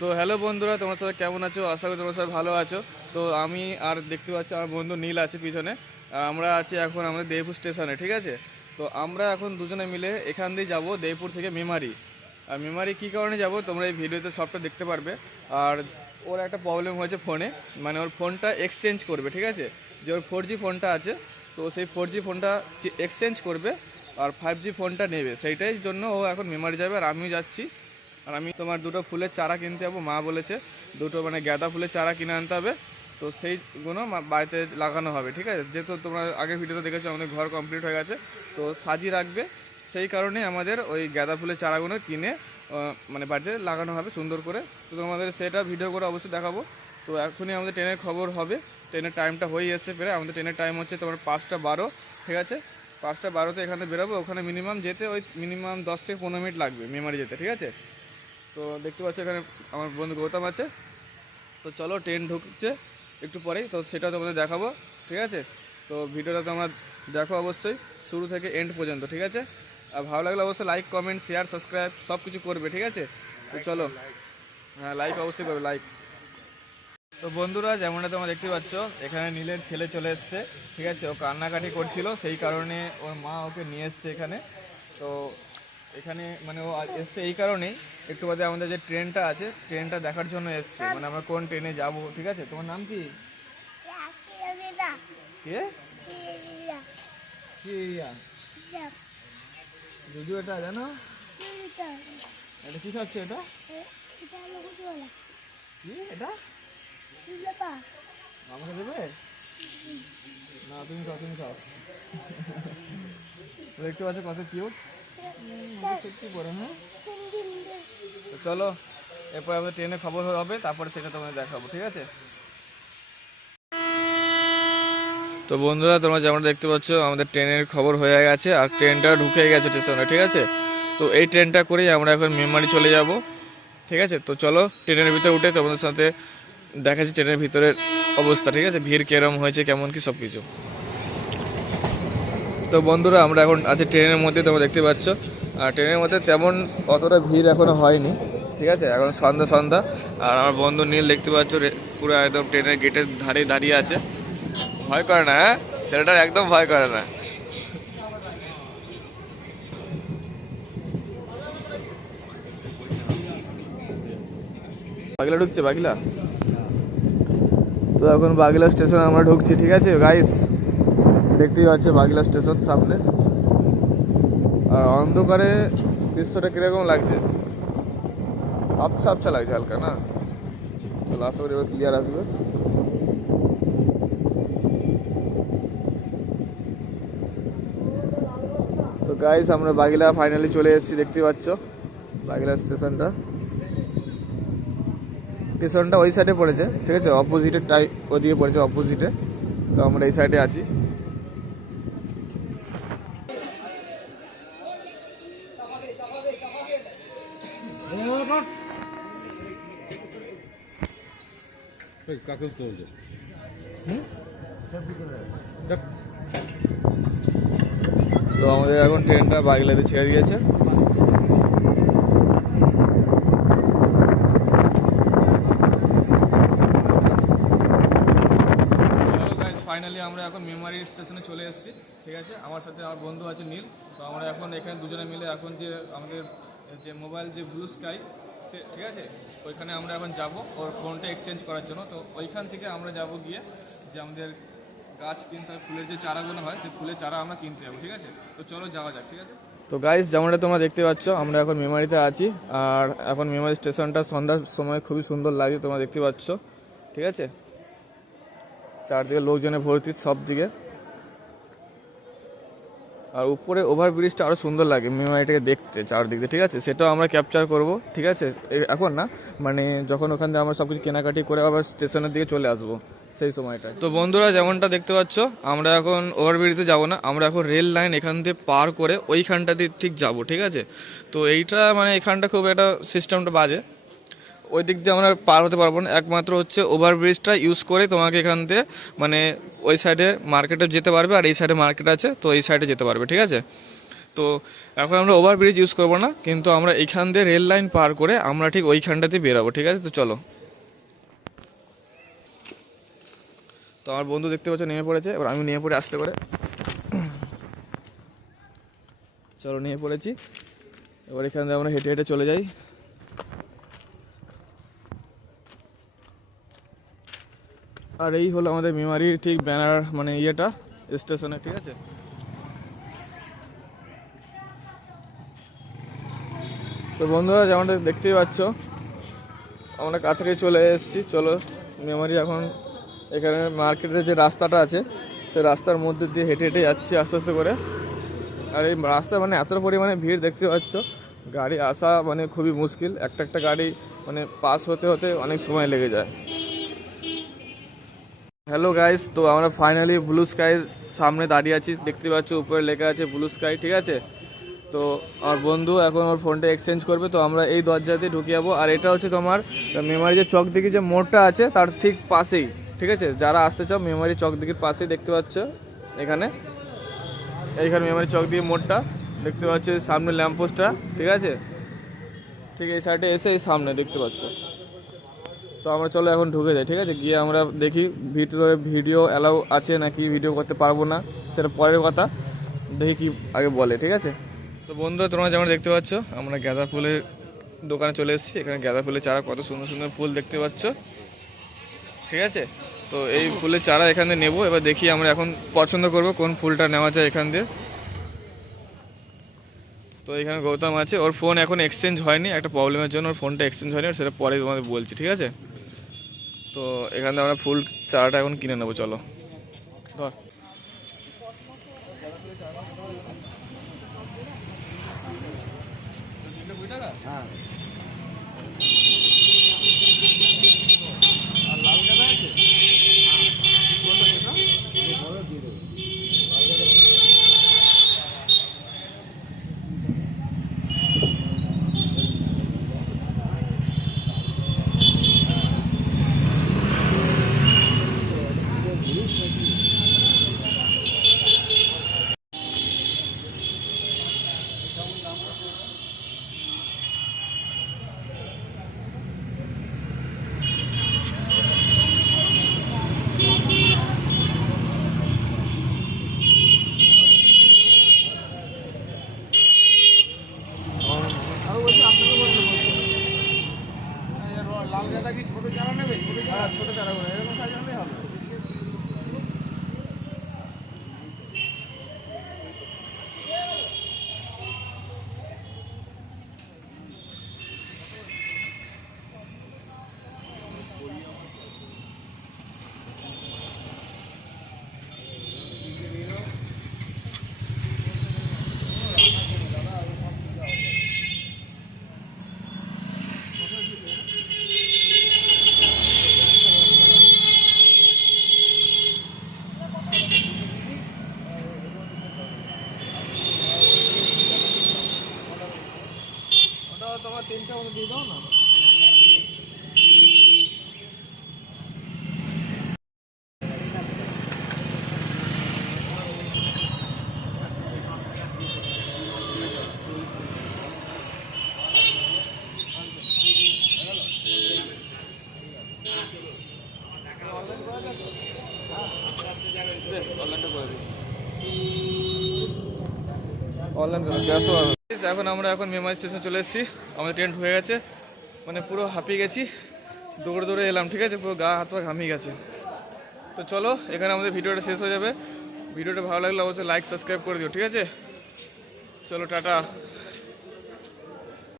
তো হ্যালো বন্ধুরা, তোমরা সবাই কেমন আছো? আশা করি তোমরা সবাই ভালো আছো। তো আমি আর দেখতে পাচ্ছি আমার বন্ধু নীল আছে পিছনে। আমরা আছি এখন আমাদের দেবপুর স্টেশনে, ঠিক আছে? তো আমরা এখন দুজনে মিলে এখান দিয়ে যাব দেবপুর থেকে মেমারি। আর মেমারি কী কারণে যাব তোমরা এই ভিডিওতে সবটা দেখতে পারবে। আর ওর একটা প্রবলেম হয়েছে ফোনে, মানে ওর ফোনটা এক্সচেঞ্জ করবে, ঠিক আছে? যে ওর 4G ফোনটা আছে, তো সেই 4G ফোনটা এক্সচেঞ্জ করবে আর 5G ফোনটা নেবে, সেইটাই জন্য ও এখন মেমারি যাবে আর আমিও যাচ্ছি। আর আমি তোমার দুটো ফুলের চারা কিনতে যাবো, মা বলেছে দুটো মানে গাঁদা ফুলের চারা কিনে আনতে হবে। তো সেইগুলো বাড়িতে লাগানো হবে, ঠিক আছে? যেহেতু তোমরা আগের ভিডিওতে দেখেছো আমাদের ঘর কমপ্লিট হয়ে গেছে, তো সাজিয়ে রাখবে, সেই কারণে আমাদের ওই গাঁদা ফুলের চারাগুলো কিনে মানে বাড়িতে লাগানো হবে সুন্দর করে। তো তোমাদের সেটা ভিডিও করে অবশ্যই দেখাবো। তো এখনই আমাদের ট্রেনের খবর হবে, ট্রেনের টাইমটা হয়ে এসছে প্রায়। আমাদের ট্রেনের টাইম হচ্ছে তোমার 5টা 12, ঠিক আছে? 5টা 12তে এখানে বেরোবো, ওখানে মিনিমাম যেতে ওই মিনিমাম 10 থেকে 15 মিনিট লাগবে মেমারি যেতে, ঠিক আছে? তো দেখতে পাচ্ছ এখানে আমার বন্ধু গৌতম আছে। তো চলো, ট্রেন ঢুকছে একটু পরেই, তো সেটা তোমাদের দেখাবো, ঠিক আছে? তো ভিডিওটা তোমরা দেখো অবশ্যই শুরু থেকে এন্ড পর্যন্ত, ঠিক আছে? আর ভালো লাগলে অবশ্যই লাইক, কমেন্ট, শেয়ার, সাবস্ক্রাইব সব কিছু করবে, ঠিক আছে? তো চলো, হ্যাঁ লাইক অবশ্যই করবে, লাইক। তো বন্ধুরা, যেমনটা তোমরা দেখতে পাচ্ছ এখানে নীলের ছেলে চলে এসছে, ঠিক আছে? ও কান্নাকাটি করছিল, সেই কারণে ওর মা ওকে নিয়ে এসছে এখানে। তো এখানে মানে ও এসছে এই কারণেই, একটু বাদে আমাদের যে ট্রেনটা আছে ট্রেনটা দেখার জন্য এসছে, মানে আমরা কোন ট্রেনে যাব, ঠিক আছে? তোমার নাম কি? কে? কি যদিও এটা জানো, এটা কি খাচ্ছে? এটা কি? এটা আমাকে দেবে না? তুমি খাও, তুমি খাও। দেখতে পাচ্ছ কত কিউট সত্যি করে। হ্যাঁ, তো চলো, এরপর আমাদের ট্রেনে খবর হবে, তারপরে সেটা তোমাদের দেখাবো, ঠিক আছে? তো বন্ধুরা, তোমরা যেমন দেখতে পাচ্ছ আমাদের ট্রেনের খবর হয়ে গেছে আর ট্রেনটা ঢুকে গেছে স্টেশনে, ঠিক আছে? তো এই ট্রেনটা করেই আমরা এখন মেমারি চলে যাব, ঠিক আছে? তো চলো ট্রেনের ভিতরে উঠে তোমাদের সাথে দেখাচ্ছি ট্রেনের ভিতরের অবস্থা, ঠিক আছে? ভিড় কেরম হয়েছে, কেমন কি সব কিছু। তো বন্ধুরা, আমরা এখন আছি ট্রেনের মধ্যে, তোমরা দেখতে পাচ্ছ। আর ট্রেনের মধ্যে তেমন অতটা ভিড় এখনো হয়নি, ঠিক আছে? এখন সন্ধ্যা সন্ধ্যা। আর আমার বন্ধু নীল দেখতে পাচ্ছ পুরো একদম ট্রেনের গেটের ধারে দাঁড়িয়ে আছে। ভয় করে না? হ্যাঁ, ছেলেটার একদম ভয় করে না। বাগিলা ঢুকছে, বাগিলা। তো এখন বাগিলা স্টেশনে আমরা ঢুকছি, ঠিক আছে গাইস? দেখতেই পাচ্ছ বাগিলা স্টেশন সামনে। আর অন্ধকারে দৃশ্যটা কিরকম লাগছে? আবছা আবছা লাগছে হালকা, না? চলো, আশা করি এবার ক্লিয়ার আসবে। তো গাইস, আমরা বাগিলা ফাইনালি চলে এসেছি, দেখতে পাচ্ছ বাগিলা স্টেশনটা। স্টেশনটা ওই সাইডে পড়েছে, ঠিক আছে? অপোজিটে ওদিকে পড়েছে, অপোজিটে। তো আমরা এই সাইডে আছি। তো আমাদের এখন ট্রেনটা বাগিলাতে ছেড়ে দিয়েছে। ফাইনালি আমরা এখন মেমারি স্টেশনে চলে এসেছি, ঠিক আছে? আমার সাথে আমার বন্ধু আছে নীল। তো আমরা এখন এখানে দুজনে মিলে এখন যে আমাদের যে মোবাইল যে ব্লু স্কাই, ঠিক আছে, ওইখানে আমরা এখন যাব ওর ফোনটা এক্সচেঞ্জ করার জন্য। তো ওইখান থেকে আমরা যাব গিয়ে যে আমাদের গাছ কিনতে হয়, ফুলের যে চারাগুলো হয় সেই ফুলের চারা আমরা কিনতে যাবো, ঠিক আছে? তো চলো যাওয়া যাক, ঠিক আছে? তো গাইস, যেমনটা তোমরা দেখতে পাচ্ছ আমরা এখন মেমারিতে আছি। আর এখন মেমারি স্টেশনটা সন্ধ্যার সময় খুবই সুন্দর লাগে, তোমরা দেখতে পাচ্ছ, ঠিক আছে? চারদিকে লোকজনে ভর্তি সব দিকে। আর উপরে ওভারব্রিজটা আরও সুন্দর লাগে মেমারিটাকে দেখতে চারদিক দিয়ে, ঠিক আছে? সেটাও আমরা ক্যাপচার করব, ঠিক আছে? এখন না, মানে যখন ওখান থেকে আমরা সব কিছু কেনাকাটি করে আবার স্টেশনের দিকে চলে আসবো সেই সময়টা। তো বন্ধুরা, যেমনটা দেখতে পাচ্ছ আমরা এখন ওভারব্রিজে যাব না, আমরা এখন রেল লাইন এখান থেকে পার করে ওইখানটা দিয়ে ঠিক যাব, ঠিক আছে? তো এইটা মানে এখানটা খুব একটা সিস্টেমটা বাজে, ওই দিক দিয়ে আমরা পার হতে পারবো না, একমাত্র হচ্ছে ওভারব্রিজটা ইউজ করে তোমাকে এখান থেকে মানে ওই সাইডে মার্কেটে যেতে পারবে। আর এই সাইডে মার্কেট আছে, তো এই সাইডে যেতে পারবে, ঠিক আছে? তো এখন আমরা ওভারব্রিজ ইউজ করবো না, কিন্তু আমরা এইখান দিয়ে রেল লাইন পার করে আমরা ঠিক ওইখানটাতে বেরাবো, ঠিক আছে? তো চলো। তো আমার বন্ধু দেখতে পাচ্ছ নেমে পড়েছে, এবার আমি নেমে পড়ে আসতে করে, চলো নিয়ে পড়েছি। এবার এখান থেকে আমরা হেঁটে হেঁটে চলে যাই। আর এই হলো আমাদের মেমারির ঠিক ব্যানার মানে ইয়েটা স্টেশনে, ঠিক আছে? তো বন্ধুরা যেমনটা দেখতেই পাচ্ছ আমরা কাছাকাছি চলে এসেছি। চলো মেমারি এখন এখানে মার্কেটের যে রাস্তাটা আছে সেই রাস্তার মধ্যে দিয়ে হেঁটে হেঁটে যাচ্ছি আস্তে আস্তে করে। আর এই রাস্তা মানে এত পরিমাণে ভিড় দেখতে পাচ্ছ, গাড়ি আসা মানে খুবই মুশকিল, একটা গাড়ি মানে পাস হতে হতে অনেক সময় লেগে যায়। হ্যালো গাইস, তো আমরা ফাইনালি ব্লু স্কাই সামনে দাঁড়িয়ে আছি, দেখতে পাচ্ছ উপরে লেখা আছে ব্লু স্কাই, ঠিক আছে? তো আমার বন্ধু এখন ওর ফোনটা এক্সচেঞ্জ করবে, তো আমরা এই দরজাতে ঢুকে যাবো। আর এটা হচ্ছে তোমার মেমারি যে চকদিঘি যে মোড়টা আছে তার ঠিক পাশেই, ঠিক আছে? যারা আসতে চাও মেমারি চকদিঘির পাশেই দেখতে পাচ্ছ এখানে, এইখানে মেমারি চকদিঘি মোড়টা দেখতে পাচ্ছ, সামনে ল্যাম্পপোস্টটা, ঠিক আছে? ঠিক এই সাইডে এসে এই সামনে দেখতে পাচ্ছ। তো আমরা চলো এখন ঢুকে যাই, ঠিক আছে? গিয়ে আমরা দেখি ভিডিও অ্যালাউ আছে নাকি, ভিডিও করতে পারবো না সেটা পরের কথা, দেখি কি আগে বলে, ঠিক আছে? তো বন্ধুরা তোমরা যেমন দেখতে পাচ্ছ আমরা গাঁদা ফুলের দোকানে চলে এসেছি। এখানে গাঁদা ফুলের চারা, কত সুন্দর সুন্দর ফুল দেখতে পাচ্ছ, ঠিক আছে? তো এই ফুলের চারা এখান দিয়ে নেবো। এবার দেখি আমরা এখন পছন্দ করব কোন ফুলটা নেওয়া যায় এখান দিয়ে। তো এখানে গৌতম আছে, ওর ফোন এখন এক্সচেঞ্জ হয়নি, একটা প্রবলেমের জন্য ওর ফোনটা এক্সচেঞ্জ হয়নি, সেটা পরে তোমাদের বলছি, ঠিক আছে? তো এখান থেকে আমরা ফুল চারাটা এখন কিনে নেবো, চলো। ধর হ্যাঁ, আর লাল গাঁদা আছে? লাল গাঁদা কি ছোট চারা নেবে? ছোট চারা করে এরকম সাইজ হলেই হবে। ওটা তোমার 3টা মতো দিয়ে দাও না। এখন আমরা মেমারি স্টেশন চলে এসেছি, আমাদের ট্রেন হয়ে গেছে, মানে পুরো হাঁপিয়ে গেছি, দৌড়ে দৌড়ে এলাম, ঠিক আছে? পুরো গা হাত পা ঘামিয়ে গেছে। তো চলো এখানে আমাদের ভিডিওটা শেষ হয়ে যাবে। ভিডিওটা ভালো লাগলে অবশ্যই লাইক সাবস্ক্রাইব করে দিও, ঠিক আছে? চলো টাটা।